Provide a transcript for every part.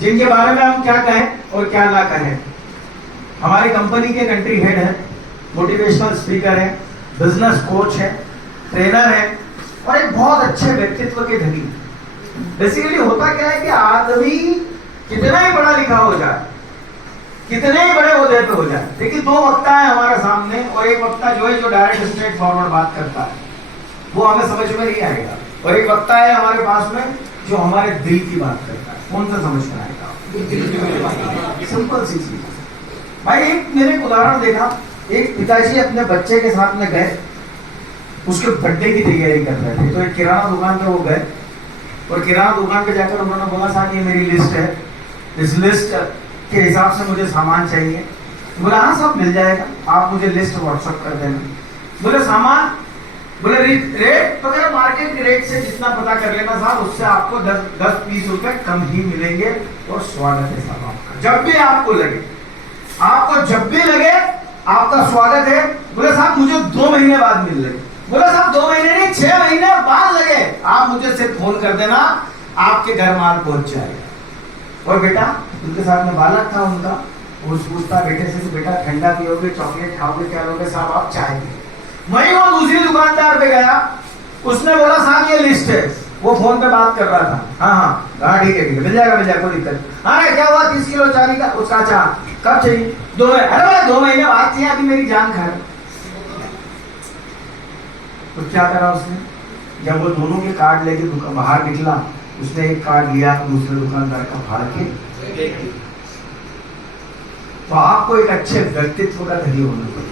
जिनके बारे में हम क्या कहें और क्या ना कहें। हमारी कंपनी के कंट्री हेड है, मोटिवेशनल स्पीकर है, बिजनेस कोच है, ट्रेनर है और एक बहुत अच्छे व्यक्तित्व के धनी। बेसिकली होता क्या है कि आदमी कितना ही पढ़ा लिखा हो जाए, कितने ही बड़े ओहदे पे हो जाए, लेकिन दो वक्ता है हमारे सामने, और एक वक्ता जो है जो डायरेक्ट स्ट्रेट फॉरवर्ड बात करता है, वो हमें समझ में नहीं आएगा, और एक वक्ता है हमारे पास में जो हमारे दिल की बात करता है। कौन सा समझ में आएगा? सिंपल सी चीज भाई। एक मैंने एक उदाहरण देखा, एक पिताजी अपने बच्चे के साथ में गए, उसके बर्थडे की तैयारी कर रहे थे, तो एक किराना दुकान पे वो गए, और किराना दुकान पे जाकर उन्होंने बोला, साहब ये मेरी लिस्ट है, इस लिस्ट के हिसाब से मुझे सामान चाहिए। बोला हाँ साहब मिल जाएगा, आप मुझे लिस्ट व्हाट्सअप कर देना। बोले सामान, बोले रेट, तो क्या मार्केट के रेट से जितना पता कर लेना साहब, उससे आपको 10-20 रुपए कम ही मिलेंगे, और स्वागत है साहब आपका, जब भी आपको लगे, आपको जब भी लगे आपका स्वागत है। बोले साहब मुझे 2 महीने बाद मिल लगे। बोले साहब 2 महीने नहीं, 6 महीने बाद लगे, आप मुझे सिर्फ फोन कर देना, आपके घर माल पहुंच जाएगा। और बेटा उनके साथ में बालक था उनका, वो पूछता बेटे से कि बेटा ठंडा पियोगे, चॉकलेट खाओगे, क्या लोगे? साहब आप चाय पिए। वहीं वो दूसरी दुकानदार पे गया, उसने बोला साहब ये लिस्ट है, वो फोन पे बात कर रहा था, हाँ ठीक है मिल जाएगा कोई दिक्कत। अरे क्या हुआ 30 किलो चाली का? उसका चाह कब चाहिए? 2 महीने। अरे 2 महीने बाद चाहिए, अभी मेरी जान खा रही। तो क्या करा उसने, जब वो दोनों के कार्ड लेके बाहर निकला, उसने एक कार्ड लिया, दूसरे दुकानदार का फाड़ के। तो आपको एक अच्छे व्यक्तित्व का धनी होना पड़ेगा।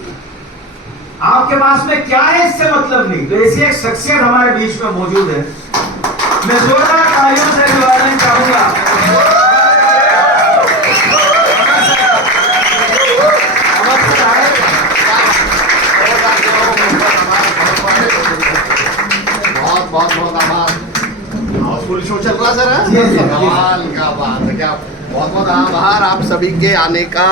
आपके पास में क्या है इससे मतलब नहीं। तो ऐसी एक शख्सियत हमारे बीच में मौजूद है, मैं जोरदार तालियों से बुलाना चाहूंगा। बहुत आभार। हाउसफुल शो चल रहा सर है, कमाल का बात है। क्या बहुत आभार आप सभी के आने का।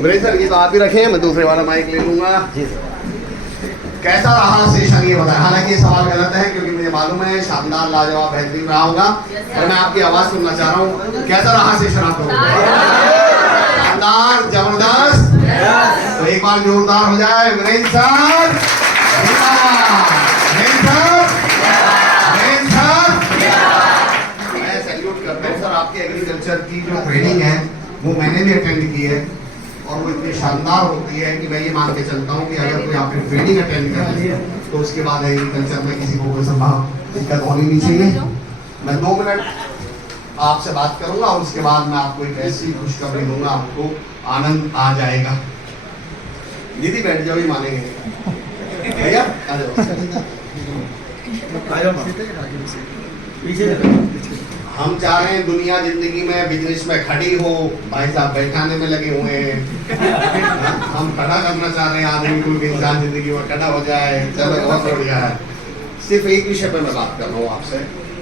मेरे सर ये तो आप ही रखें, मैं दूसरे वाला माइक ले लूंगा। कैसा रहा सेशन ये बताएं। हालांकि ये सवाल गलत है क्योंकि मुझे मालूम है शानदार, लाजवाब, बेहतरीन रहा होगा, और मैं आपकी आवाज सुनना चाह रहा हूँ। कैसा रहा सेशन आप लोगों का? शानदार, जबरदस्त। तो एक बार जोरदार हो जाए वीरेंद्र सर। मैं सैल्यूट करता हूँ सर। आपके एग्रीकल्चर की जो ट्रेनिंग है वो मैंने भी अटेंड की है, और वो इतनी शानदार होती है कि मैं ये मान के चलता हूँ कि अगर कोई आपने ट्रेनिंग अटेंड कर ली तो उसके बाद एग्रीकल्चर में किसी को कोई संभाव दिक्कत होनी नहीं चाहिए। मैं 2 मिनट आपसे बात करूंगा, और उसके बाद मैं आपको एक ऐसी खुशखबरी दूंगा, आपको आनंद आ जाएगा। दीदी बैठ जाओ, ही मानेंगे भैया। हम चाह रहे हैं दुनिया जिंदगी में बिजनेस में खड़ी हो, भाई साहब बैठाने में लगे हुए हैं। हम खड़ा करना चाह रहे हैं आदमी को, इंसान जिंदगी में खड़ा हो जाए। चलो बहुत बढ़िया है। सिर्फ एक विषय पे मैं बात कर रहा हूँ आपसे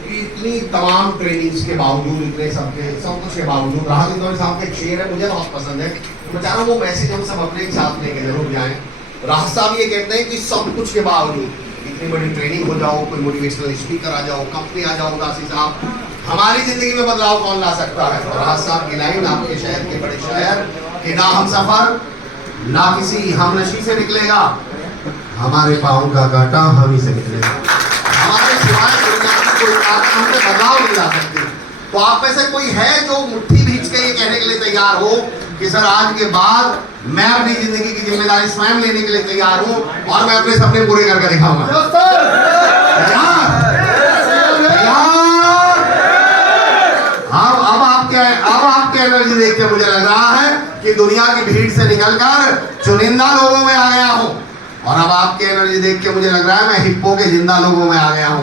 कि इतनी तमाम ट्रेनिंग्स के बावजूद, इतने सब कुछ के बावजूद, राहत इंदौरी साहब का एक शेर है, मुझे बहुत पसंद है। मैं चाह रहा हूँ वो मैसेज हम सब अपने साथ लेके जरूर जाएं। राहत साहब ये कहते हैं कि सब कुछ के बावजूद इतनी बड़ी ट्रेनिंग हो जाओ, कोई मोटिवेशनल स्पीकर आ जाओ, कंपनी आ जाओ, उदासी साहब, हमारी जिंदगी में बदलाव कौन ला सकता है? राहत साहब की लाइन, आपके शहर के बड़े शहर कि ना हम सफर ना किसी हमनशी से निकलेगा, हमारे पाँव का कांटा हम ही से निकलेगा। हमारे सिवाय कोई ताकत हमसे बदलाव नहीं ला सकती। तो आप में से कोई है जो मुट्ठी भींच के ये कहने के लिए तैयार हो कि सर आज के बाद मैं अपनी जिंदगी की जिम्मेदारी स्वयं लेने के लिए तैयार हूं, और मैं अपने सपने पूरे करके दिखाऊंगा? अब आपके एनर्जी देख के मुझे लग रहा है कि दुनिया की भीड़ से निकलकर चुनिंदा लोगों में आ गया हूं, और अब आपके एनर्जी देख के मुझे लग रहा है मैं हिप्पो के जिंदा लोगों में आ गया हूं।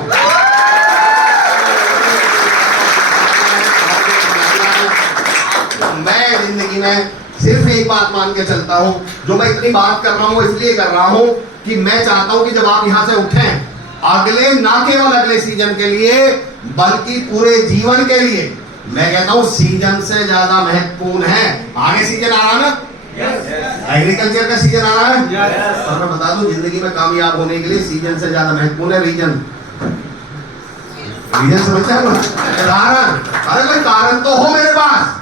मैं जिंदगी में सिर्फ एक बात मान के चलता हूं, जो मैं इतनी बात कर रहा हूं इसलिए कर रहा हूं कि मैं चाहता हूं कि जब आप यहां से उठें, अगले, ना केवल अगले सीजन के लिए बल्कि पूरे जीवन के लिए, मैं कहता हूं सीजन से ज्यादा महत्वपूर्ण है। आगे सीजन आ रहा ना, एग्रीकल्चर का सीजन आ रहा है, और मैं बता दूं जिंदगी में कामयाब होने के लिए सीजन से ज्यादा महत्वपूर्ण है रीजन। रीजन समझते हैं? कारण। अरे कोई कारण तो हो मेरे पास,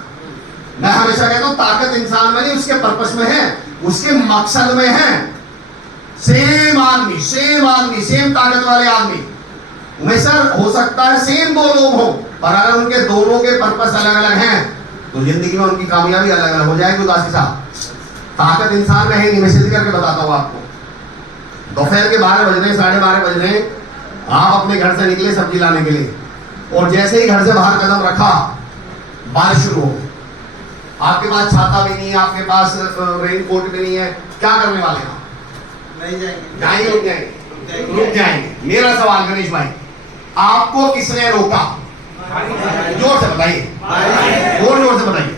मैं हमेशा कहता हूं ताकत इंसान में नहीं, उसके पर्पस में है, उसके मकसद में है। सेम आदमी, सेम ताकत वाले आदमी में सर हो सकता है सेम दो लोग हो, पर अगर उनके दोनों के पर्पस अलग अलग हैं तो जिंदगी में उनकी कामयाबी अलग अलग हो जाएगी। उदासी साहब, ताकत इंसान में है नहीं। मैं सीधी करके बताता हूं आपको, दोपहर के 12 बज रहे, 12:30 बज रहे, आप अपने घर से निकले सब्जी लाने के लिए, और जैसे ही घर से बाहर कदम रखा बारिश शुरू हो, आपके पास छाता भी नहीं है, आपके पास रेनकोट भी नहीं है, क्या करने वाले हैं? नहीं जाएंगे, जाएंगे, रुक जाएंगे। मेरा सवाल गणेश भाई, आपको किसने रोका? जोर से बताइए, जोर से बताइए।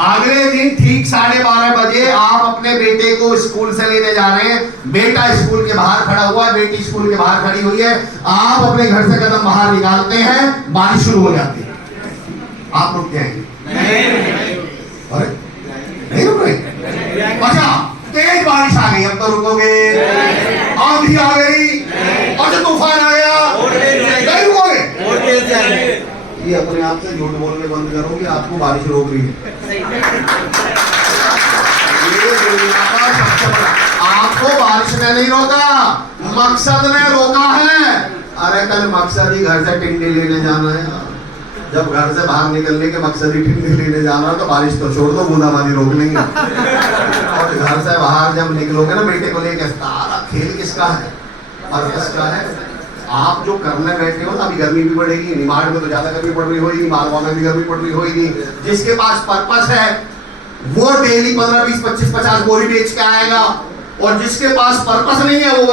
अगले दिन ठीक 12:30 बजे आप अपने बेटे को स्कूल से लेने जा रहे हैं, बेटा स्कूल के बाहर खड़ा हुआ है, बेटी स्कूल के बाहर खड़ी हुई है, आप अपने घर से कदम बाहर निकालते हैं, बारिश शुरू हो जाती है, आप रुक जाएंगे? अरे नहीं रुक रहे? अच्छा, तेज बारिश आ गई, अब तो रुकोगे? आंधी आ गई और जो तूफान आया, नहीं रुकोगे? ये अपने आप से झूठ बोलने बंद करोगे, आपको बारिश रोक रही है। ये दुनिया का सबसे बड़ा, आपको बारिश ने नहीं रोका, मकसद ने रोका है। अरे कल मकसद ही घर से टिंडे लेने जाना है, जब घर से बाहर निकलने के मकसद ही टिंडे लेने जाना है तो बारिश तो छोड़ दो, बूंदाबांदी रोक लेंगे। और घर से बाहर जब निकलोगे ना बेटे को लेकर, सारा खेल किसका है? पर्पस का है। आप जो करने बैठे हो ना, अभी गर्मी भी बढ़ेगी, निमाड़ में तो ज्यादा गर्मी पड़ रही होगी, मालवा में भी गर्मी पड़ रही होगी। जिसके पास पर्पस है वो डेली 15, 20, 25, 50 बोरी बेच के आएगा, और जिसके पास पर्पस नहीं है वो